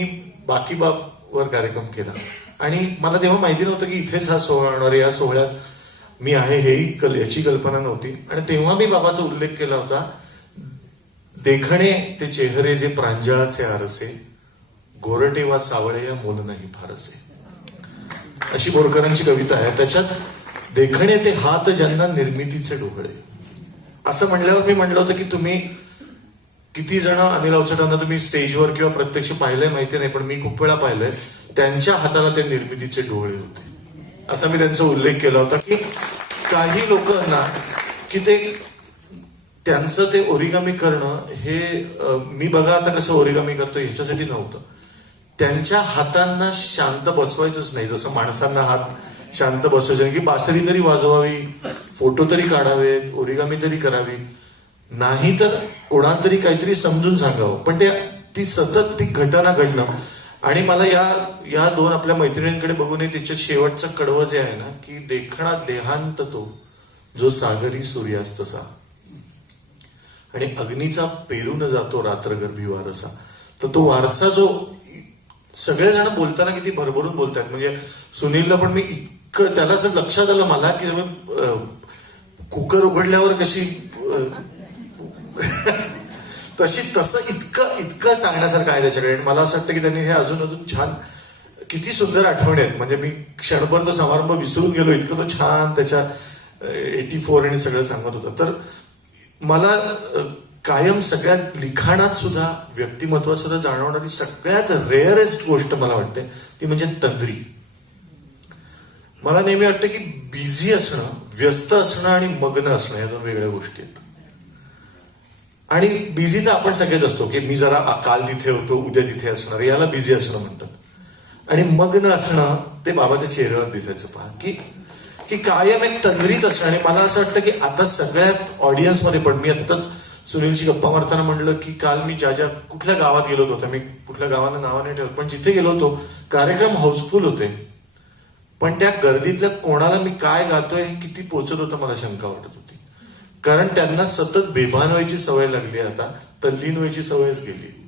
मी बाकी बाबवर कार्यक्रम केला. आणि मला तेव्हा माहिती नव्हतं की इथेच हा सोहळा होणार या सोहळ्यात मी आहे हेही कल याची कल्पना नव्हती. आणि तेव्हा मी बाबाचा उल्लेख केला होता देखणे ते चेहरे जे प्रांजळाचे आरसे गोरटे वा सावळे या मोल नाही फारसे. अशी बोरकरांची कविता आहे. त्याच्यात देखणे ते हात ज्यांना निर्मितीचे डोकळे असं म्हणल्यावर मी म्हणलं होतं की तुम्ही किती जण अनिल अवचटांना तुम्ही स्टेजवर किंवा प्रत्यक्ष पाहिलंय माहिती नाही पण मी खूप वेळा पाहिलंय. त्यांच्या हाताला ते निर्मितीचे डोळे होते. असा मी त्यांचा उल्लेख केला होता की काही लोकांना की ते त्यांचं ते ओरिगामी करणं हे मी बघा आता कसं ओरिगामी करतो ह्याच्यासाठी नव्हतं. त्यांच्या हातांना शांत बसवायचंच नाही. जसं माणसांना हात शांत बसवायचे की बासरी तरी वाजवावी फोटो तरी काढावेत ओरिगामी तरी करावी. नाही तर कोणाला तरी काहीतरी समजून सांगावं. पण ते ती सतत ती घटना घडणं. आणि मला या या दोन आपल्या मैत्रिणींकडे बघून त्याच्यात शेवटचं कडवं जे आहे ना की देखणा देहांत तो जो सागरी सूर्यास्तसा आणि अग्नीचा पेरून जातो रात्रगर्भी वारसा. तर तो वारसा जो सगळेजण बोलताना किती भरभरून बोलतात. म्हणजे सुनीलला पण मी इतकं त्याला असं लक्षात आलं मला की कुकर उघडल्यावर कशी तशी तसं इतकं इतकं सांगण्यासारखं आहे त्याच्याकडे. आणि मला असं वाटतं की त्यांनी हे अजून अजून छान किती सुंदर आठवणी आहेत. म्हणजे मी क्षणभर तो समारंभ विसरून गेलो. इतकं तो छान त्याच्या एटी फोर आणि सगळं सांगत होतं. तर मला कायम सगळ्यात लिखाणात सुद्धा व्यक्तिमत्वात सुद्धा जाणवणारी सगळ्यात रेअरेस्ट गोष्ट मला वाटते ती म्हणजे तंद्री. मला नेहमी वाटतं की बिझी असणं व्यस्त असणं आणि मग्न असणं या दोन वेगळ्या गोष्टी आहेत. आणि बिझी तर आपण सगळेच असतो की मी जरा काल तिथे होतो उद्या तिथे असणार याला बिझी असणं म्हणतात. आणि मग्न असणं ते बाबाच्या चेहऱ्यावर दिसायचं पहा. की की कायम एक तंद्रीत असणं. आणि मला असं वाटतं की आता सगळ्यात ऑडियन्समध्ये पण मी आत्ताच सुनीलची गप्पा मारताना म्हणलं की काल मी ज्या ज्या कुठल्या गावात गेलो होतो मी कुठल्या गावाला नावाने ठेवत पण जिथे गेलो होतो कार्यक्रम हाऊसफुल होते. पण त्या गर्दीतल्या कोणाला मी काय गातोय किती पोचत होतं मला शंका वाटत होती. कारण त्यांना सतत बेभान व्हायची सवय लागली आता तल्लीन व्हायची सवयच गेली.